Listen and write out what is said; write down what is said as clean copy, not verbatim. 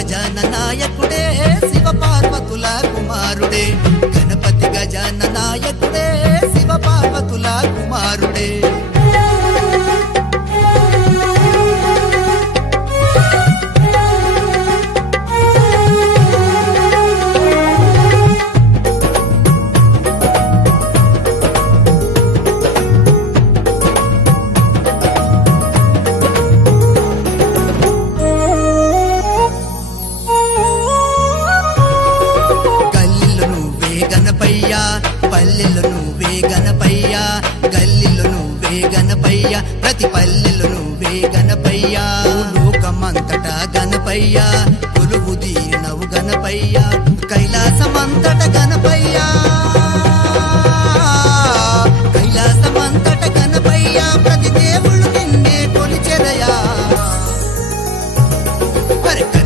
గజాననాయకుడే శివ పార్వతుల కుమారుడే గణపతి గజాననాయకుడే శివ పార్వతుల కుమారుడే పల్లెలు నువ్వే గణపయ్యా గల్లిలో నువ్వే గణపయ్యా ప్రతి పల్లెలు నువ్వే గణపయ్యా లోకమంతటా గణపయ్యా కొలువు తీరినవు గణపయ్యా కైలాసమంతట గణపయ్యా కైలాసమంతట గణపయ్యా ప్రతి దేవుళ్ళు నిన్నే